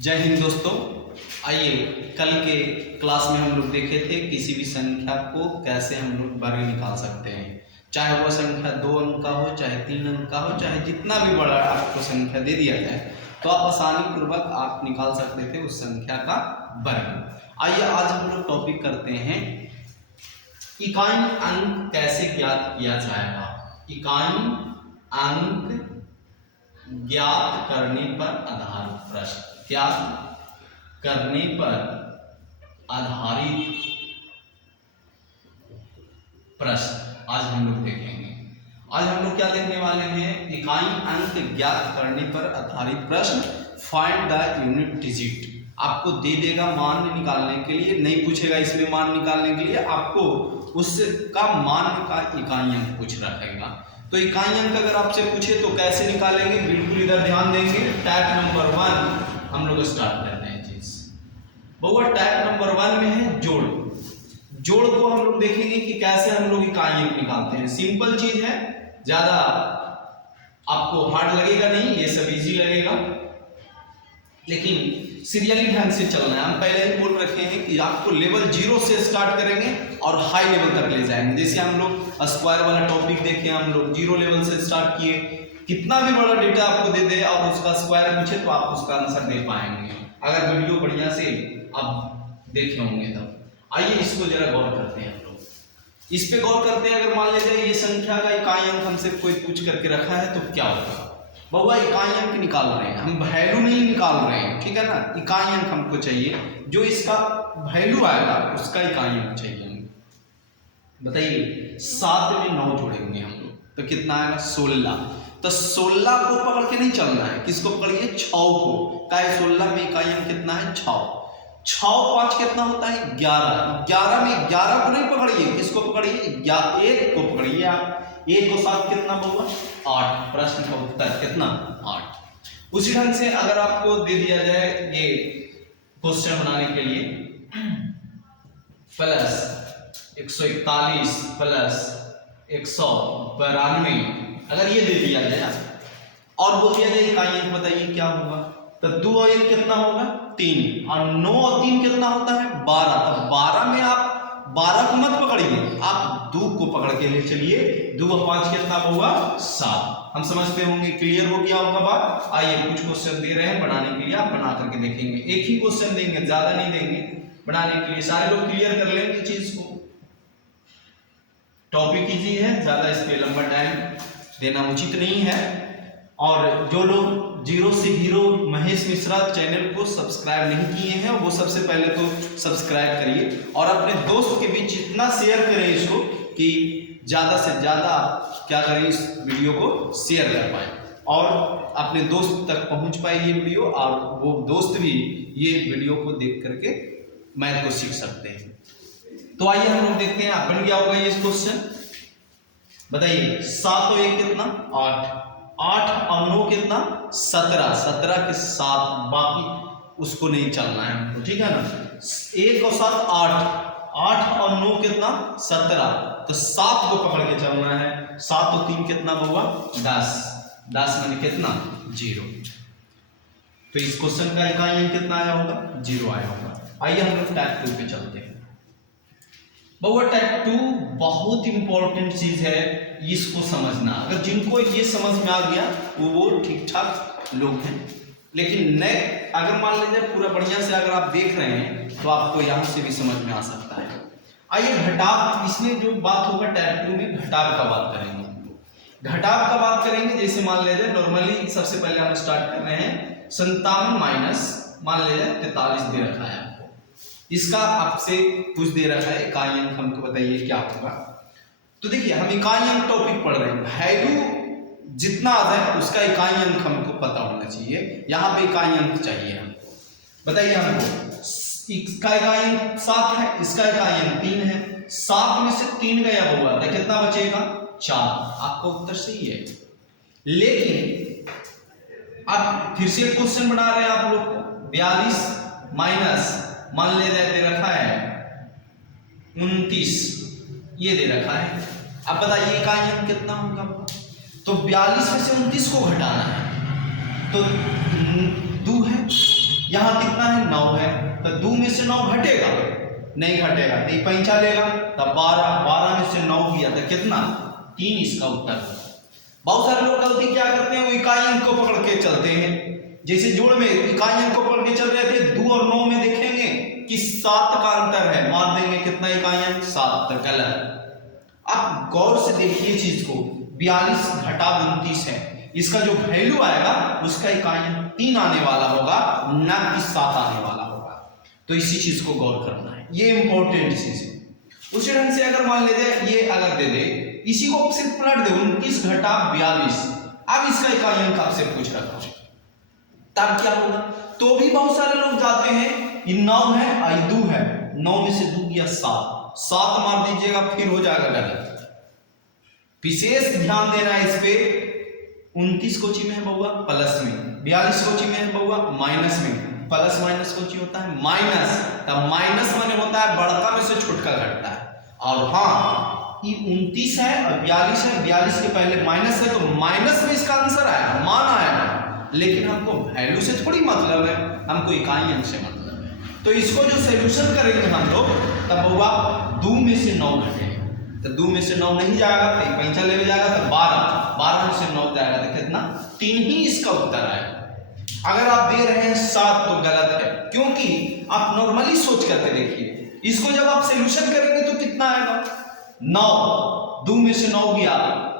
जय हिंद दोस्तों। आइए, कल के क्लास में हम लोग देखे थे किसी भी संख्या को कैसे हम लोग वर्ग निकाल सकते हैं, चाहे वह संख्या 2 अंक का हो, चाहे 3 अंक का हो, चाहे जितना भी बड़ा आपको संख्या दे दिया जाए तो आप आसानी पूर्वक आप निकाल सकते थे उस संख्या का वर्ग। आइए आज हम लोग टॉपिक करते हैं इकाई अंक कैसे ज्ञात किया जाएगा। इकाई अंक ज्ञात करने पर आधारित प्रश्न, ज्ञात करने पर आधारित प्रश्न आज हम लोग देखेंगे। आज हम लोग क्या देखने वाले हैं, इकाई अंक ज्ञात करने पर आधारित प्रश्न। फाइंड द यूनिट डिजिट, आपको दे देगा मान निकालने के लिए, नहीं पूछेगा इसमें मान निकालने के लिए, आपको उसका मान का इकाई अंक पूछ रखेगा। तो इकाई अंक अगर आपसे पूछे तो कैसे निकालेंगे, बिल्कुल इधर ध्यान देंगे। टाइप नंबर 1 हम लोग स्टार्ट करते हैं चीज। बहुआ टाइप नंबर 1 में है जोड़। जोड़ को हम लोग देखेंगे कि कैसे हम लोग इकाई अंक निकालते हैं। सिंपल चीज है, ज्यादा आपको हार्ड लगेगा नहीं, ये सब इजी लगेगा, लेकिन सीरियली ढंग से चलना है। हम पहले ही बोल रखे हैं कि आपको लेवल 0 से स्टार्ट करेंगे और हाई लेवल तक ले जाएंगे। जैसे हम लोग स्क्वायर वाला टॉपिक देखे, हम लोग 0 लेवल से स्टार्ट किए, कितना भी बड़ा डेटा आपको दे दे और उसका स्क्वायर पूछे तो आप उसका आंसर दे पाएंगे अगर वीडियो बढ़िया से आप देखे होंगे तब। आइए इसको जरा गौर करते हैं हम लोग, इस पे गौर करते हैं। अगर मान लीजिए ये संख्या का इकाई अंक हमसे कोई पूछ करके रखा है तो क्या होगा। बहुआ इकाई अंक निकाल रहे हैं हम, वैल्यू नहीं निकाल रहे हैं, ठीक है ना। इकाई अंक हमको चाहिए, जो इसका वैल्यू आएगा उसका इकाई अंक चाहिए। बताइए 7 में 9 जोड़ेंगे हम लोग तो कितना आएगा 16। तो 16 को पकड़ के नहीं चलना है, किसको पकड़िए 6 को। का 16 में इकाई अंक कितना है 6। 6 5 कितना होता है 11। 11 में 11 को नहीं पकड़िए, किसको पकड़िए 1 को पकड़िए। आप 1 को 7 कितना होगा 8। प्रश्न का उत्तर कितना 8। उसी ढंग से अगर आपको दे दिया जाए ये क्वेश्चन बनाने के लिए प्लस 141 प्लस 192, अगर ये दे दिया जाए और बोल दिया जाए इकाई अंक बताइए क्या होगा, तो 2 और 1 कितना होगा 3, और 9 और 3 कितना होता है 12। तो 12 में आप 12 को मत पकड़िए, आप 2 को पकड़ के ले चलिए। 2 और 5 कितना होगा 7। हम समझते होंगे, क्लियर हो गया होगा बात। आइए कुछ क्वेश्चन दे रहे हैं बनाने के लिए, आप बना करके देखेंगे। एक ही क्वेश्चन देंगे, ज्यादा नहीं देंगे बनाने के लिए, सारे लोग क्लियर कर लेंगे चीज को। टॉपिक इजी है, ज्यादा इस पे लंबा टाइम देना उचित नहीं है। और जो लोग 0 से हीरो महेश मिश्रा चैनल को सब्सक्राइब नहीं किए हैं वो सबसे पहले तो सब्सक्राइब करिए और अपने दोस्त के बीच इतना शेयर करें इसको कि ज्यादा से ज्यादा क्या करें, इस वीडियो को शेयर कर पाए और अपने दोस्त तक पहुंच पाए ये वीडियो, और वो दोस्त भी ये वीडियो को देख करके मैथ को सीख सकते हैं। तो आइए हम लोग देखते हैं बन गया होगा ये क्वेश्चन। बताइए 7 और 1 कितना 8, 8 और 9 कितना 17, 17 के साथ बाकी उसको नहीं चलना है हमको, ठीक है ना। 1 और 7 8, 8 और 9 कितना 17, तो 7 को पकड़ के चलना है। 7 और 3 कितना होगा 10, 10 माने कितना 0। तो इस क्वेश्चन का इकाई अंक कितना आया होगा 0 आया होगा। आइए हम लोग टाइप 2 पे चलते हैं। बहुआ टाइप 2 बहुत इंपॉर्टेंट चीज है, इसको समझना। अगर जिनको ये समझ में आ गया वो ठीक ठाक लोग हैं, लेकिन नए अगर मान लीजिए पूरा बढ़िया से अगर आप देख रहे हैं तो आपको यहाँ से भी समझ में आ सकता है। आइए घटाव, इसमें जो बात होगा टाइप 2 में घटाव का बात करेंगे। घटाव का बात करेंगे, जैसे मान लीजिए नॉर्मली सबसे पहले हम स्टार्ट कर रहे हैं 57 माइनस मान लीजिए 43 दे रखा है, इसका आपसे कुछ दे रखा है इकाई अंक, हमको बताइए क्या होगा। तो देखिए हम इकाई अंक टॉपिक पढ़ रहे हैं, वैल्यू जितना आ जाए उसका इकाई अंक हमको पता होना चाहिए। यहाँ पे इकाई अंक चाहिए हमको। बताइए हमको इसका इकाई अंक 7 है, इसका इकाई अंक 3 है। 7 में से 3 गया हुआ तो कितना बचेगा 4। आपका उत्तर सही है, लेकिन आप फिर से क्वेश्चन बना रहे हैं आप लोग को 42 माइनस मान ले दे रखा है 29, ये दे रखा है। अब बताइए इकाई अंक कितना होगा। तो 42 में से 29 को घटाना है तो 2 है यहाँ कितना है 9 है, तो 2 में से 9 घटेगा नहीं घटेगा, तो ये पैंचा लेगा, तब 12 में से 9 गया तो कितना 3 इसका उत्तर है। बहुत सारे लोग गलती क्या करते हैं, वो इकाई अंक को पकड़ के चलते हैं। जैसे जोड़ में इकाई अंक को पकड़ के चल रहे थे, 2 और 9 में देखेंगे कि 7 का अंतर है, मार देंगे कितना इकाई अंक 7, तो गलत। आप गौर से देखिए चीज को, 42 घटा 29 है, इसका जो वैल्यू आएगा उसका इकाई अंक 3 आने वाला होगा, ना कि 7 आने वाला होगा। तो इसी चीज को गौर करना है, ये इंपॉर्टेंट चीज है। उसी ढंग से अगर मान लीजिए ये अगर दे दे, इसी को सिर्फ पलट दे 29 घटा 42, अब इसका इकाई अंक आपसे पूछ रखा हूं, तब क्या होगा। तो भी बहुत सारे लोग जाते हैं, ये 9 है आई 2 है, 9 में से 2 गया 7 मार दीजिएगा, फिर हो जाएगा गलत। विशेष ध्यान देना है इस पे। 29 कोची में है बउआ प्लस में, 42 कोची में है बउआ माइनस में, प्लस माइनस कोची होता है माइनस, तब माइनस माने होता है बड़का में से छोटका घटता है। और हाँ, ये 29 है और 42 है, 42 के पहले माइनस है, तो माइनस में इसका आंसर आएगा, मान आएगा, लेकिन हमको वैल्यू से थोड़ी मतलब है, हमको इकाई अंक से मतलब है। तो इसको जो सॉल्यूशन करेंगे हम लोग, तब बउआ 2 में से 9 घटेगा, तो 2 में से 9 नहीं जाएगा, तो पैंचा ले जाएगा, तो 12 में से 9 जाएगा, तो कितना 3 ही इसका उत्तर आएगा। अगर आप दे रहे हैं 7 तो गलत है, क्योंकि आप नॉर्मली सोच करके देखिए, इसको जब आप सॉल्यूशन करेंगे तो कितना आएगा 9, 2 में से 9 गया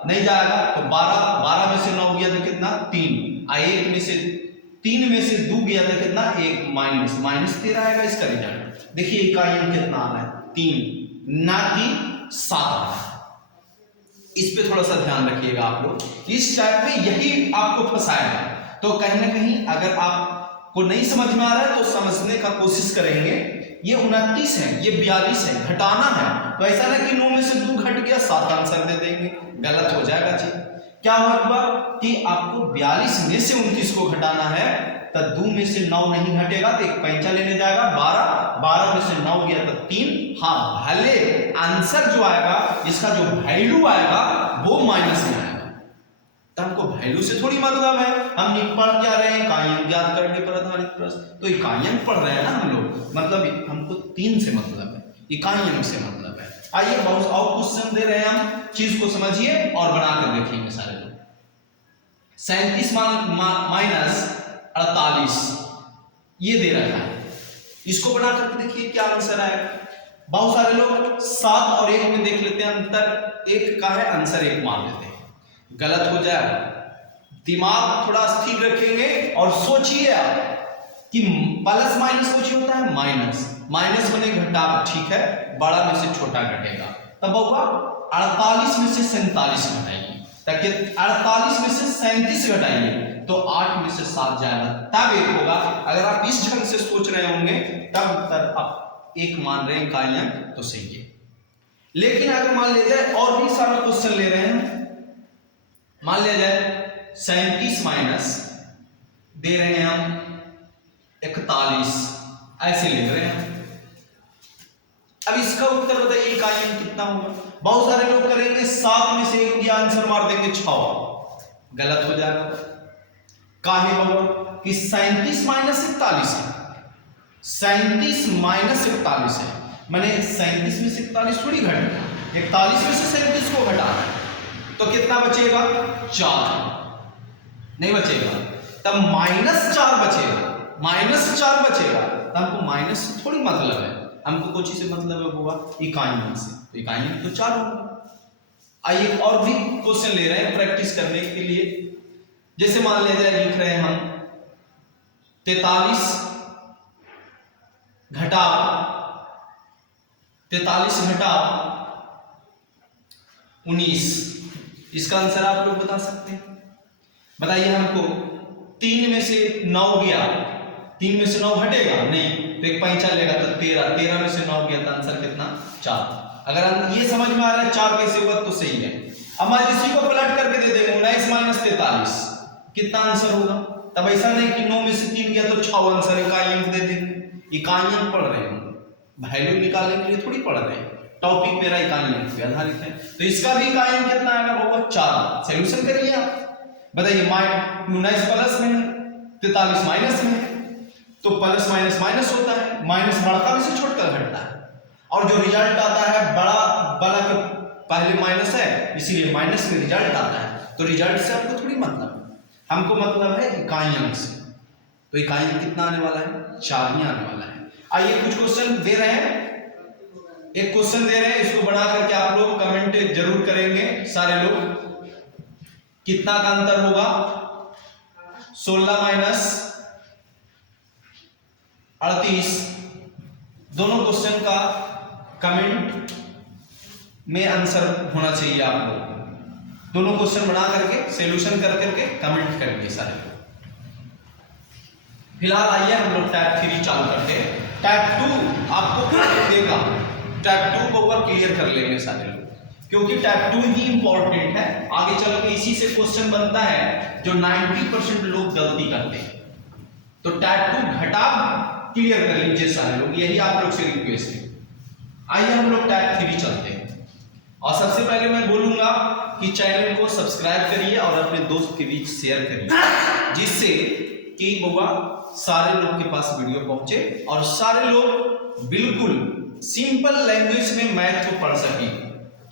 नहीं जाएगा, तो 12 में से 9 गया तो कितना 3, 1 में से 3 में से 2 गया तो कितना 1 माइनस 13 आएगा इसका रिजल्ट। देखिए इकाई अंक कितना आ रहा है 3, ना कि 7 आ रहा है। इस पे थोड़ा सा ध्यान रखिएगा आप लोग, इस टाइप में यही आपको फंसाएगा। तो कहीं ना कहीं अगर आपको नहीं समझ में आ रहा है तो समझने का कोशिश करेंगे। ये 29 है, ये 42 है, घटाना है, तो ऐसा ना कि 9 में से 2 घट गया 7 आंसर दे देंगे, गलत हो जाएगा जी। क्या होगा कि आपको 42 में से 29 को घटाना है, तो 2 में से 9 नहीं घटेगा, तो एक पैंचा लेने जाएगा 12 में से 9 गया तो 3। हाँ, भले आंसर जो आएगा, इसका जो वैल्यू आएगा वो माइनस में आएगा, तो हमको वैल्यू से थोड़ी मतलब है। हम पढ़ क्या रहे हैं, इकाई अंक ज्ञात करने पर आधारित प्रश्न, तो इकाई अंक पढ़ रहे हैं ना हम लोग, मतलब हमको 3 से मतलब है, इकाई अंक से मतलब है। आइए बहुत और क्वेश्चन दे रहे हैं, हम चीज को समझिए और बना कर देखेंगे सारे लोग। 37 माइनस 48 ये दे रखा है, इसको बना करके देखिए क्या आंसर आएगा। बहुत सारे लोग 7 और 1 में देख लेते हैं अंतर, 1 का है आंसर 1 मान लेते हैं, गलत हो जाएगा। दिमाग थोड़ा स्थिर रखेंगे और सोचिए कि प्लस माइनस कुछ होता है माइनस बने घटा, ठीक है, बड़ा में से छोटा घटेगा, तब होगा 48 में से 47 घटाइए, ताकि 48 में से 37 घटाइए तो 8 में से 7 जाएगा, तब 1 होगा। अगर आप इस ढंग से सोच रहे होंगे तब उत्तर आप 1 मान रहे हैं इकाई अंक, तो सही है। लेकिन अगर मान लिया जाए और भी सारा क्वेश्चन ले रहे हैं, मान लिया जाए 37 माइनस दे रहे हैं हम 41, ऐसे ले रहे हैं। अब इसका उत्तर बताइए इकाई अंक कितना होगा। बहुत सारे लोग करेंगे 7 में से 1 आंसर मार देंगे 6, गलत हो जाएगा। काहे होगा कि 37 माइनस 41 है, 37 माइनस 41 है, मैंने 37 में से 41 थोड़ी घटेगा, 41 में से 37 को घटाना है, तो कितना बचेगा 4 नहीं बचेगा, तब -4 बचेगा, -4 बचेगा, तब हमको माइनस से थोड़ी मतलब है, हमको कुछ से मतलब है होगा इकाई अंक से, तो इकाई अंक तो 4 होगा। आइए और भी क्वेश्चन ले रहे हैं प्रैक्टिस करने के लिए। जैसे मान लिया जाए लिख रहे हैं हम 43 घटा 19, इसका आंसर आप लोग बता सकते हैं। बताइए हमको 3 में से 9 गया, 3 में से 9 घटेगा नहीं, तो एक पैंचा लेगा तो 13 में से 9 गया तो आंसर कितना 4। अगर ये समझ में आ रहा है 4 कैसे होगा तो सही है। अब मैं इसी को पलट करके दे देंगे 19 माइनस 43, कितना आंसर होगा। तब ऐसा नहीं कि 9 में से 3 गया तो 6 आंसर इकाई अंक दे देंगे। इकाई अंक पढ़ रहे हैं, वैल्यू निकालने के लिए थोड़ी पढ़ रहे हैं, टॉपिक मेरा इकाई अंक पे आधारित है, तो इसका भी इकाई अंक कितना आएगा वो 4। सॉल्यूशन करिए आप, बताइए 19 प्लस में 43 माइनस में, तो प्लस माइनस माइनस होता है, माइनस बढ़ता है से छोड़कर घटता है, और जो रिजल्ट आता है बड़ा वाला के पहले माइनस है इसीलिए माइनस में रिजल्ट आता है। तो रिजल्ट से हमको थोड़ी मतलब, हमको मतलब है इकाई अंक से। तो इकाई अंक कितना आने वाला है? 4 ही आने वाला है। आइए कुछ क्वेश्चन दे रहे हैं, एक क्वेश्चन दे रहे हैं, इसको बना करके आप लोग कमेंट जरूर करेंगे सारे लोग। कितना का अंतर होगा? 16 माइनस 38। दोनों क्वेश्चन का कमेंट में आंसर होना चाहिए आप लोग। दोनों क्वेश्चन बना करके सॉल्यूशन कर करके कमेंट करेंगे सारे लोग। फिलहाल आइए हम लोग टाइप 3 चालू करते हैं। टाइप 2 आपको देगा, टाइप 2 को ऊपर क्लियर कर लेंगे सारे लोग, क्योंकि टाइप 2 ही इंपॉर्टेंट है। आगे चल के इसी से क्वेश्चन बनता है जो 90% लोग गलती करते हैं। तो टाइप 2 घटाव क्लियर कर लीजिए सारे लोग, यही आप लोग से रिक्वेस्ट है। आइए हम लोग टाइप 3 चलते हैं। और सबसे पहले मैं बोलूंगा कि चैनल को सब्सक्राइब करिए और अपने दोस्त के बीच शेयर करिए, जिससे कि बउआ सारे लोग के पास वीडियो पहुंचे और सारे लोग बिल्कुल सिंपल लैंग्वेज में मैथ को पढ़ सके।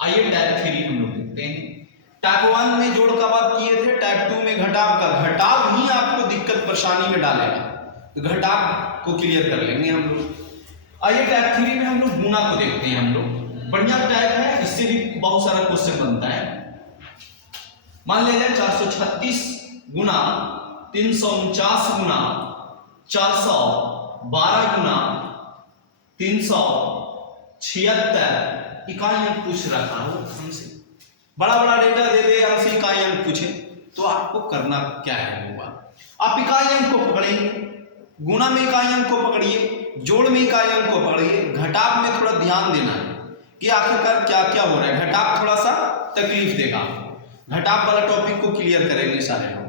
आइए टाइप 3 हम लोग देखते हैं। टाइप 1 में जोड़ का बात किए थे, टाइप 2 में घटाव का। घटाव ही आपको दिक्कत परेशानी में डालेगा, तो घटाव को क्लियर कर लेंगे हम लोग। आइए टाइप 3 में हम लोग गुना को देखते हैं। हम लोग बढ़िया टाइप है, इससे भी बहुत सारा क्वेश्चन बनता है। मान लीजिए 436 गुना 349 गुना 412 गुना 376 इकाई अंक पूछ रखा हो हमसे। बड़ा बड़ा डेटा दे दे हमसे, इकाई अंक पूछे तो आपको करना क्या है होगा? आप इकाई अंक को पकड़ेंगे, गुना में इकाई अंक को पकड़िए, जोड़ में इकाई अंक को पकड़िए, घटाव में थोड़ा ध्यान देना है कि आखिरकार क्या क्या हो रहा है। घटाव थोड़ा सा तकलीफ देगा, घटाव वाला टॉपिक को क्लियर करेंगे सारे लोग।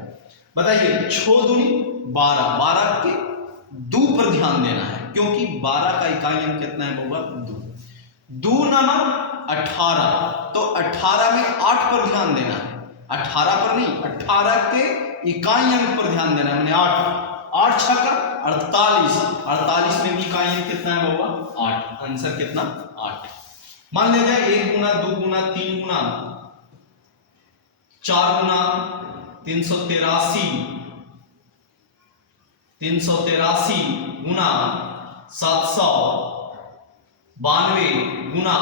बताइए 6 दूनी 12, 12 के 2 पर ध्यान देना है, क्योंकि 12 का इकाई अंक कितना है बउआ? 2। 2 नामा 18, तो 18 में 8 पर ध्यान देना है, 18 पर नहीं, 18 के इकाई अंक पर ध्यान देना है, मैंने 8। 8 छक्का 48, 48 में भी इकाई अंक कितना है बउआ? 8। आंसर कितना? 8। मान लीजिए 1 गुना 2 गुना 3 गुना 4 गुना 383 गुना 792 गुना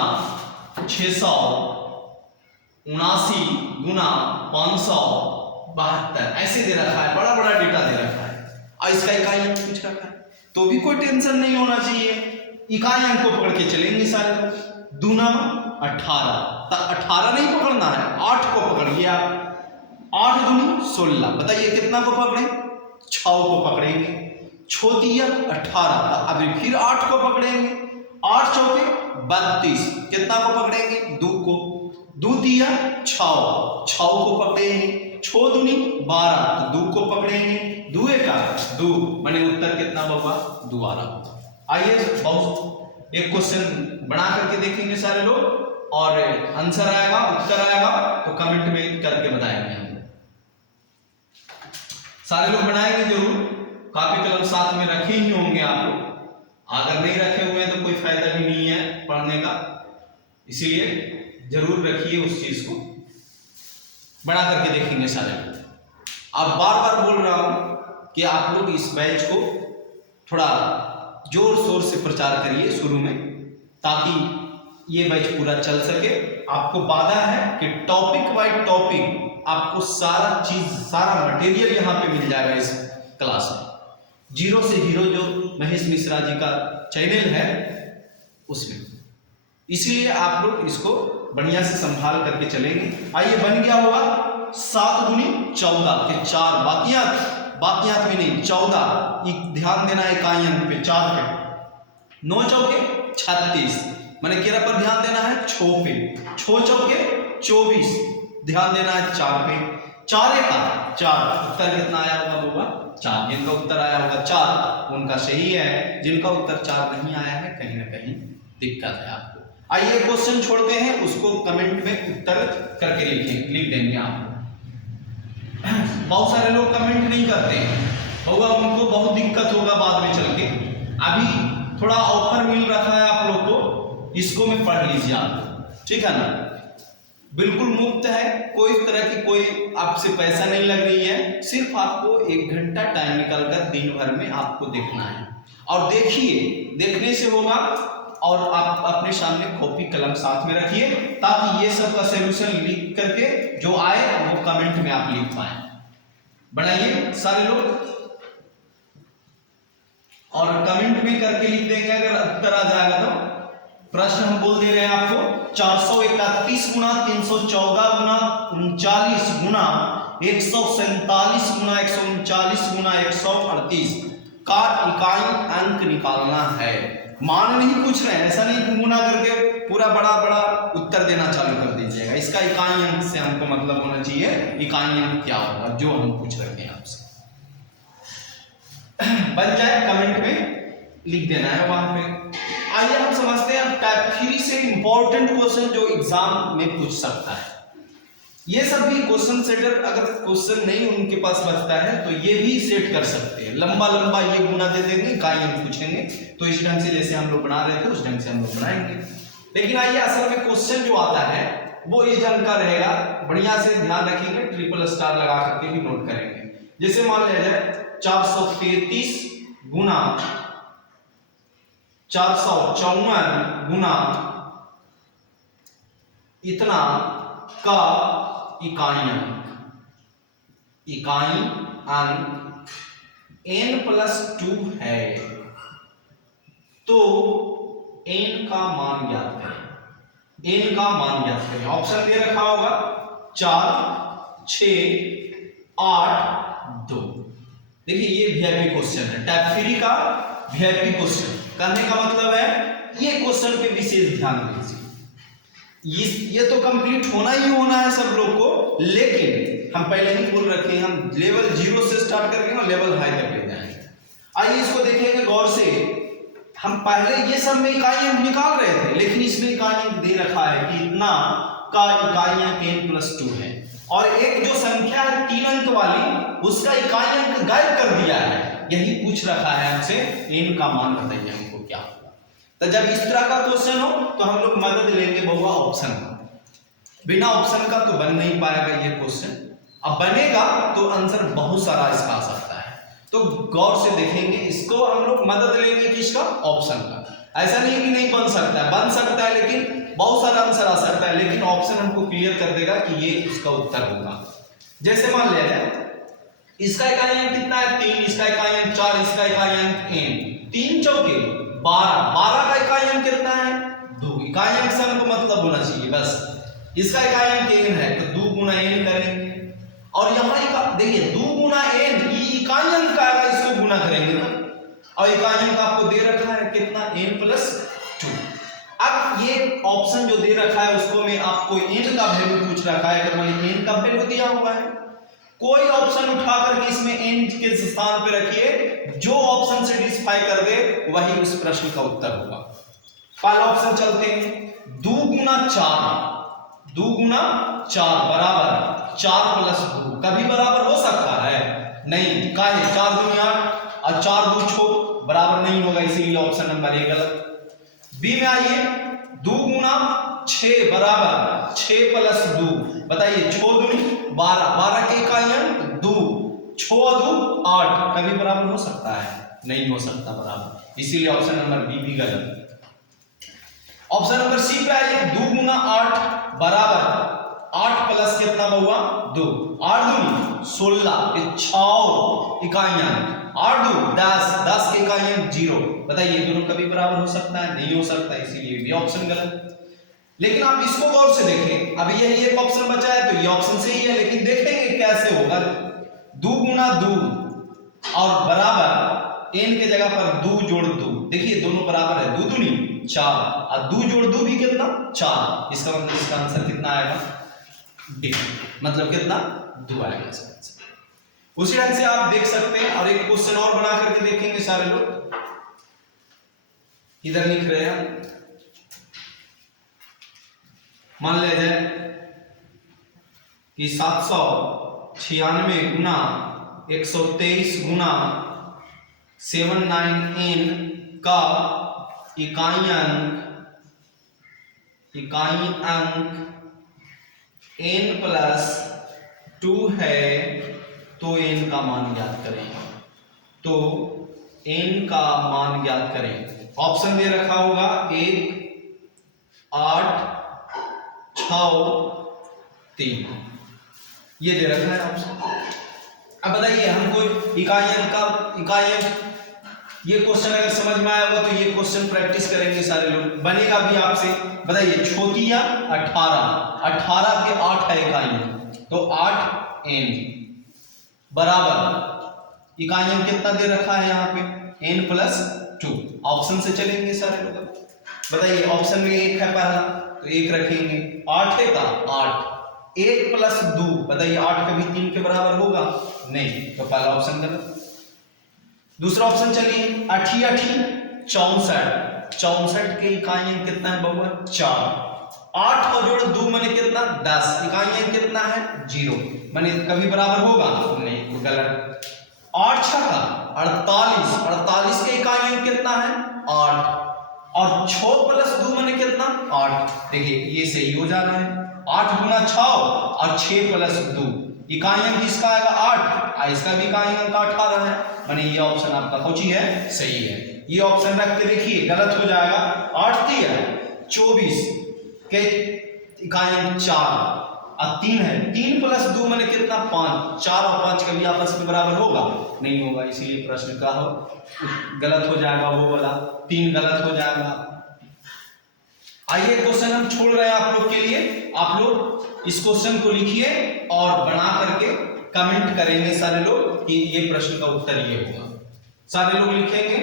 679 गुना 572, ऐसे दे रखा है, बड़ा बड़ा डेटा दे रखा है और इसका इकाई अंक पूछ रखा है। तो भी कोई टेंशन नहीं होना चाहिए, इकाई अंक को पकड़ के चलेंगे सारे लोग। 2 नामा 18, तो 18 नहीं पकड़ना है, 8 को पकड़िए आप। 8 दूनी 16, बताइए कितना को पकड़े? 6 को पकड़ेंगे। 6 दिया 18, अभी फिर 8 को पकड़ेंगे। 8 चौके 32, कितना को पकड़ेंगे? 2 को। 2 दिया 6, 6 को पकड़ेंगे। 6 दूनी 12, तो 2 को पकड़ेंगे। 2 का 2, माने उत्तर कितना होगा? 2 आ रहा होगा। आइए बहुत एक क्वेश्चन बना करके देखेंगे सारे लोग, और आंसर आएगा, उत्तर आएगा तो कमेंट में करके बताएंगे हम। सारे लोग बनाएंगे जरूर, कॉपी कलम साथ में रखे ही होंगे आप लोग। अगर नहीं रखे हुए हैं तो कोई फायदा भी नहीं है पढ़ने का, इसीलिए जरूर रखिए उस चीज को। बना करके देखेंगे सारे लोग। अब बार बार बोल रहा हूं कि आप लोग इस बैच को थोड़ा जोर शोर से प्रचार करिए शुरू में, ताकि ये बैच पूरा चल सके। आपको वादा है कि टॉपिक बाय टॉपिक आपको सारा चीज, सारा मटेरियल यहाँ पे मिल जाएगा इस क्लास में। 0 से हीरो जो महेश मिश्रा जी का चैनल है उसमें, इसीलिए आप लोग इसको बढ़िया से संभाल करके चलेंगे। आइए बन गया होगा 7 दूनी 14 के 4, बाकियात में नहीं 14, ध्यान देना है इकाई अंक पे 4 पे। 9 चौके 36, मैंने 11 पर ध्यान देना है 6 पे। 6 चौके 24, ध्यान देना है 4 पे। 4 का 4, उत्तर कितना आया होगा बउआ? 4। जिनका उत्तर आया होगा 4 उनका सही है, जिनका उत्तर 4 नहीं आया है कहीं ना कहीं दिक्कत है आपको। आइए क्वेश्चन छोड़ते हैं, उसको कमेंट में उत्तर करके लिख देंगे आप। बहुत सारे लोग कमेंट नहीं करते हैं, होगा उनको बहुत दिक्कत होगा बाद में चल बड़ा ऑफर मिल रखा है आप लोग को, इसको में पढ़ लीजिए आप, ठीक है ना। बिल्कुल मुफ्त है, कोई तरह की कोई आपसे पैसा नहीं लग रही है, सिर्फ आपको 1 घंटा टाइम निकालकर दिन भर में आपको देखना है। और देखिए, देखने से होगा, और आप अपने सामने कॉपी कलम साथ में रखिए, ताकि ये सब का सॉल्यूशन लिख करके जो आए वो कमेंट में आप लिख पाए। बनाइए सारे लोग, और कमेंट में करके लिख देंगे अगर उत्तर आ जाएगा तो। प्रश्न हम बोल दे रहे हैं आपको, 431 गुना 314 गुना 39 गुना 147 गुना 139 गुना 138 का इकाई अंक निकालना है। मान नहीं पूछ रहे हैं, ऐसा नहीं गुना करके पूरा बड़ा बड़ा उत्तर देना चालू कर दीजिएगा। इसका इकाई अंक से हमको मतलब होना चाहिए, इकाई अंक क्या होगा जो हम पूछ रहे हैं आपसे, बन जाए कमेंट में लिख देना है वहां पे। आइए हम समझते हैं टाइप 3 से इंपॉर्टेंट क्वेश्चन जो एग्जाम में पूछ सकता है। ये सब भी क्वेश्चन सेटर अगर क्वेश्चन नहीं उनके पास बचता है तो ये भी सेट कर सकते हैं। लंबा लंबा ये गुना दे देंगे, इकाई अंक पूछेंगे, तो इस ढंग से जैसे हम लोग बना रहे थे उस ढंग से हम लोग बनाएंगे। लेकिन आइए असल में क्वेश्चन जो आता है वो इस ढंग का रहेगा, बढ़िया से ध्यान रखेंगे, ट्रिपल स्टार लगा करके भी नोट करेंगे। जैसे मान लिया जाए 433 गुना 454 गुना इतना का इकाई अंक, इकाई अंक n+2 है, तो n का मान ज्ञात करें। n का मान ज्ञात करें, ऑप्शन दे रखा होगा 4 6 8 2। देखिए ये वीआईपी क्वेश्चन है, टाइप 3 का वीआईपी क्वेश्चन। कहने का मतलब है ये क्वेश्चन पे विशेष ध्यान दीजिए। ये तो कंप्लीट होना ही होना है सब लोग को, लेकिन हम पहले ही बोल रखे हैं हम लेवल 0 से स्टार्ट करके और लेवल हाई तक ले जाएंगे। आइए इसको देखेंगे गौर से। हम पहले ये सब में इकाई अंक निकाल रहे थे, लेकिन इसमें इकाई अंक दे रखा है कि इतना का इकाई अंक n+2 है, और एक जो संख्या है 3 अंक वाली उसका इकाई अंक गायब कर दिया है। यही पूछ रखा है हमसे, n का मान बताइए हमको क्या होगा। तो जब इस तरह का क्वेश्चन हो तो हम लोग मदद लेंगे बहुआ ऑप्शन का। बिना ऑप्शन का तो बन नहीं पाएगा ये क्वेश्चन, अब बनेगा तो आंसर बहुत सारा इसका आ सकता है। तो गौर से देखेंगे इसको, हम लोग मदद लेंगे किसका, ऑप्शन का। ऐसा नहीं है कि नहीं बन सकता है, बन सकता है, लेकिन बहुत सारा आंसर आ सकता है, लेकिन ऑप्शन हमको क्लियर कर देगा कि ये इसका उत्तर होगा। जैसे मान लिया जाए इसका इकाई अंक कितना है 3, इसका इकाई अंक 4, इसका इकाई अंक n, 3 चौके 12, 12 का इकाई अंक कितना है 2। इकाई अंक से हमको मतलब होना चाहिए बस। इसका इकाई अंक n है तो 2 गुना n करेंगे, और यहाँ देखिए 2 गुना n इकाई अंक आएगा, इसको गुना करेंगे ना, और इकाई अंक आपको दे रखा है कितना n+2। अब ये ऑप्शन जो दे रखा है उसको में आपको n का वैल्यू पूछ रखा है, अगर मान n का वैल्यू दिया हुआ है, कोई ऑप्शन उठा करके इसमें n के स्थान पे रखिए, जो ऑप्शन सेटिस्फाई कर दे वही उस प्रश्न का उत्तर होगा। पहला ऑप्शन चलते हैं, 2 गुना 4, 2 गुना 4 बराबर 4+2, कभी बराबर हो सकता है नहीं, काहे 4 दूनी 8 और 4 2 6 बराबर नहीं होगा, इसीलिए ऑप्शन नंबर ए गलत। बी में आइए, 2 गुना 6 बराबर 6+2, बताइए 6 दूनी 12, 12 के इकाई अंक 2, 6 2 8, कभी बराबर हो सकता है नहीं हो सकता बराबर, इसीलिए ऑप्शन नंबर बी भी गलत। ऑप्शन नंबर सी पे आइए, 2 गुना 8 बराबर 8 प्लस कितना हुआ 2, 8 दूनी 16 के 6 इकाई अंक, 8 2 10, 10 के इकाई अंक 0, बताइए दोनों कभी बराबर हो सकता है नहीं हो सकता, इसीलिए भी ऑप्शन गलत। लेकिन आप इसको गौर से देखें, अभी यही एक ऑप्शन बचा है तो ये ऑप्शन सही है, लेकिन देखेंगे कैसे होगा। 2 गुना 2 और बराबर n के जगह पर 2 जोड़ 2, देखिए दोनों बराबर है, 2 दूनी 4 और 2 जोड़ 2 भी कितना 4, इसका मतलब इसका आंसर कितना आएगा डी, मतलब कितना 2 आएगा इसका आंसर। उसी ढंग से आप देख सकते हैं, और एक क्वेश्चन और बना करके देखेंगे सारे लोग, इधर लिख रहे हैं। मान लिया जाए कि 796 गुना 123 गुना 79n का इकाई अंक n प्लस 2 है तो n का मान ज्ञात करें। तो n का मान ज्ञात करें। ऑप्शन दे रखा होगा 1, 8, 6, 3, ये दे रखा है ऑप्शन। अब बताइए हमको इकाई अंक ये क्वेश्चन अगर समझ में आया होगा तो ये क्वेश्चन प्रैक्टिस करेंगे सारे लोग, बनेगा भी आपसे। बताइए छोटिया 18 के 8 है इकाई, तो 8n बराबर इकाई अंक कितना दे रखा है यहाँ पे n प्लस 2। ऑप्शन से चलेंगे सारे लोग। बताइए ऑप्शन में 1 है पहला, तो 1 रखेंगे। 8 है का 8, 1 प्लस 2, बताइए 8 कभी 3 के बराबर होगा नहीं, तो पहला ऑप्शन गलत। दूसरा ऑप्शन चलिए 8 64 के इकाई अंक कितना है बबुआ 4। 8 और जोड़ 2 माने कितना 10, इकाई अंक कितना है 0, माने कभी बराबर होगा नहीं, तो गलत। 8 छक्का 48 के इकाई अंक कितना है 8, और 6 प्लस 2 माने कितना 8। देखिए ये सही हो जा रहा है। 8 गुना 6 और 6 प्लस 2, इकाई अंक इसका आएगा 8, इसका भी इकाई अंक 18 है, माने ये ऑप्शन आपका कौची है सही है। ये ऑप्शन रख के देखिए गलत हो जाएगा। 8 3 24 के इकाई अंक 4 और 3 है, 3 प्लस 2 माने कितना 5, 4 और 5 कभी आपस में बराबर होगा नहीं होगा, इसीलिए प्रश्न का हो गलत हो जाएगा, वो वाला 3 गलत हो जाएगा। आइए क्वेश्चन हम छोड़ रहे हैं आप लोग के लिए, आप लोग इस क्वेश्चन को लिखिए और बना करके कमेंट करेंगे सारे लोग कि ये प्रश्न का उत्तर ये होगा। सारे लोग लिखेंगे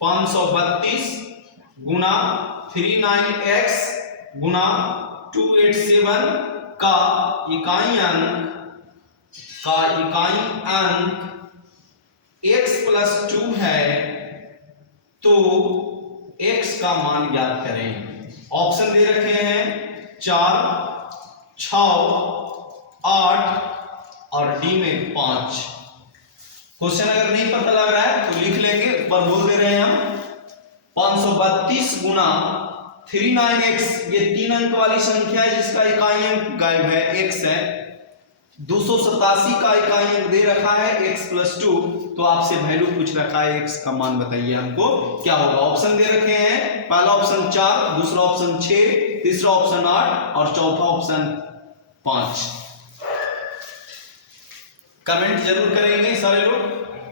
532 गुना 39x गुना 287 का इकाई अंक x प्लस 2 है तो x का मान ज्ञात करें। ऑप्शन दे रखे हैं 4, 6, 8 और डी में 5। क्वेश्चन अगर नहीं पता लग रहा है तो लिख लेंगे, ऊपर बोल दे रहे हैं हम 532 गुना 39x, ये 3 अंक वाली संख्या है जिसका इकाई अंक गायब है x है। 287 का इकाई अंक दे रखा है x प्लस 2, तो आपसे वैल्यू पूछ रखा है x का मान बताइए हमको क्या होगा। ऑप्शन दे रखे हैं, पहला ऑप्शन 4, दूसरा ऑप्शन 6, तीसरा ऑप्शन 8 और चौथा ऑप्शन 5। कमेंट जरूर करेंगे सारे लोग।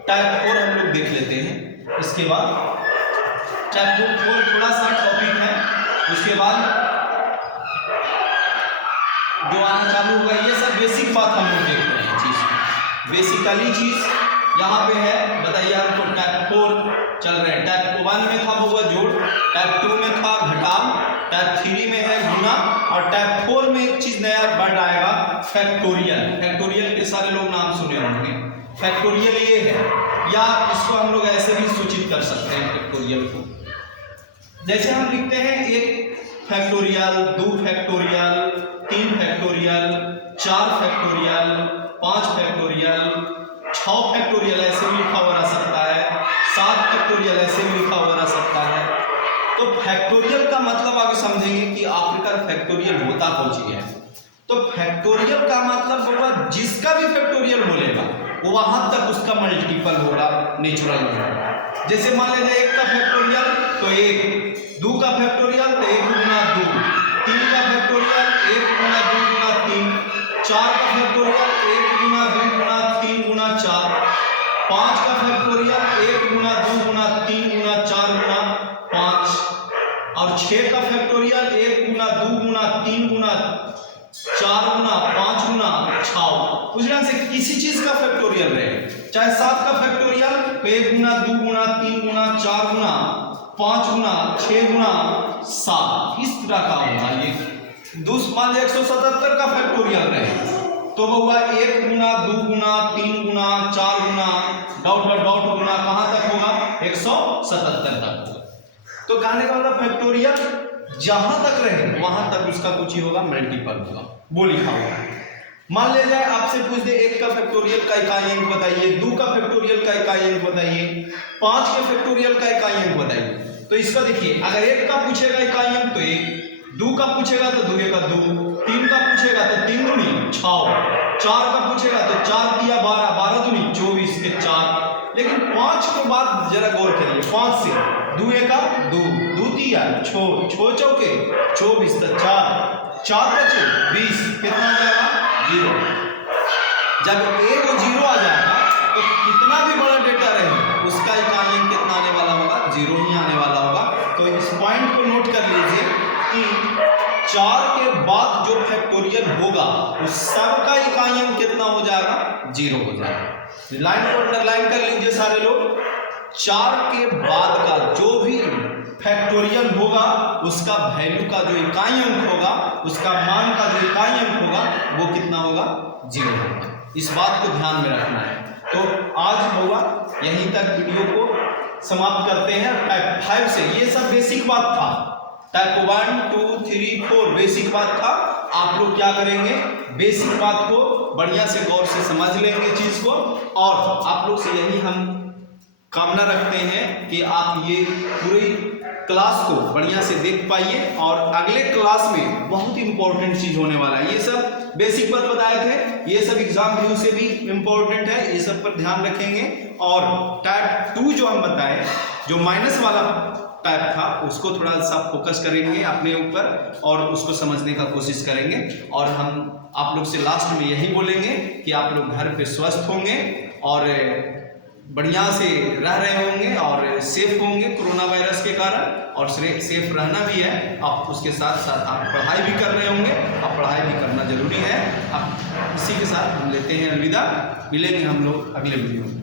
टाइप 4 हम लोग देख लेते हैं, इसके बाद टाइप 4 थोड़ा सा टॉपिक है, उसके बाद जो आना चालू होगा ये सब बेसिक बात हम लोग देख रहे हैं चीज, बेसिकली चीज यहाँ पे है। बताइए आपको टाइप 4 चल रहे हैं। टाइप 1 में था होगा जोड़, टाइप 2 में था घटाव, टाइप 3 में है गुना, और टाइप 4 में एक चीज नया वर्ड आएगा फैक्टोरियल। फैक्टोरियल के सारे लोग नाम सुने होंगे। फैक्टोरियल ये है, या इसको हम लोग ऐसे भी सूचित कर सकते हैं फैक्टोरियल को। जैसे हम लिखते हैं 1 factorial, 2 factorial, 3 factorial, 4 factorial, 5 factorial, 6 factorial ऐसे भी लिखा हुआ रह सकता है, 7 फैक्टोरियल ऐसे भी लिखा हुआ रह सकता है। तो फैक्टोरियल का मतलब आगे समझेंगे कि आखिरकार फैक्टोरियल होता कौन चीज है। तो फैक्टोरियल का मतलब होगा जिसका भी फैक्टोरियल बोलेगा वहां तक उसका मल्टीपल होगा, नेचुरल होगा। जैसे मान लीजिए 1 का फैक्टोरियल तो 1, 2 का फैक्टोरियल तो 1 गुना 2, 3 का फैक्टोरियल 1 गुना 2 गुना 3, 4 का फैक्टोरियल 1 गुना 2 गुना 3 गुना 4, 5 का फैक्टोरियल 1 गुना 2 गुना 3 गुना 4 गुना 5, और 6 का फैक्टोरियल 1 गुना 2 गुना 3 गुना 4 गुना 5 गुना 6। उस ढंग से किसी चीज का फैक्टोरियल रहे, चाहे 7 का फैक्टोरियल 1 गुना 2 गुना 3 गुना 4 गुना 5 गुना 6 गुना 7, इस तरह का होगा। ये मान लीजिए 177 का फैक्टोरियल रहे तो वो 1 गुना 2 गुना 3 गुना 4 गुना डॉट डॉट डॉट गुना कहां तक होगा 177 तक होगा। तो कहने का मतलब फैक्टोरियल जहां तक रहे वहां तक उसका कुछ ही होगा, मल्टीपल होगा, वो लिखा हुआ है। मान ले जाए आपसे पूछ दे 1 का फैक्टोरियल का इकाई अंक बताइए, 2 का फैक्टोरियल का इकाई अंक बताइए, 5 के फैक्टोरियल का इकाई अंक बताइए, तो इसका देखिए, अगर 1 का पूछेगा इकाई अंक तो 1, 2 का पूछेगा तो 2 का 2, 3 का पूछेगा तो 3 दूनी 6, 4 का पूछेगा तो 4 तिया 12, 12 दूनी 24 के 4। लेकिन 5 के बाद जरा गौर करिए, 5 से 2 का 2, 2 तिया 6, 6 चौके 24 तो 4, 4 बचे 20, कितना हो जाएगा 0। जब एक 0 आ जाएगा तो कितना भी बड़ा डेटा रहे उसका इकाई अंक कितना आने वाला होगा, 0 ही आने वाला होगा। तो इस पॉइंट को नोट कर लीजिए कि 4 के बाद जो फैक्टोरियल होगा उस सब का इकाई अंक कितना हो जाएगा, 0 हो जाएगा। लाइन को अंडरलाइन कर लीजिए सारे लोग। 4 के बाद का जो भी फैक्टोरियल होगा उसका वैल्यू का जो इकाई अंक होगा, उसका मान का जो इकाई अंक होगा वो कितना होगा, 0 होगा। इस बात को ध्यान में रखना है। तो आज होगा यहीं तक, वीडियो को समाप्त करते हैं। टाइप 5 से ये सब बेसिक बात था, टाइप 1 2 3 4 बेसिक बात था। आप लोग क्या करेंगे, बेसिक बात को बढ़िया से गौर से समझ लेंगे चीज को, और आप लोग से यही हम कामना रखते हैं कि आप ये पूरी क्लास को बढ़िया से देख पाइए। और अगले क्लास में बहुत इंपॉर्टेंट चीज होने वाला है। ये सब बेसिक बात बताए थे, ये सब एग्जाम व्यू से भी इंपॉर्टेंट है, ये सब पर ध्यान रखेंगे। और टाइप 2 जो हम बताए, जो माइनस वाला टाइप था, उसको थोड़ा सा फोकस करेंगे अपने ऊपर और उसको समझने का कोशिश करेंगे। और हम आप लोग से लास्ट में यही बोलेंगे कि आप लोग घर पे स्वस्थ होंगे और बढ़िया से रह रहे होंगे और सेफ होंगे कोरोना वायरस के कारण, और सेफ रहना भी है। आप उसके साथ साथ आप पढ़ाई भी कर रहे होंगे, आप पढ़ाई भी करना जरूरी है। अब इसी के साथ हम लेते हैं अलविदा, मिलेंगे हम लोग अगले वीडियो में।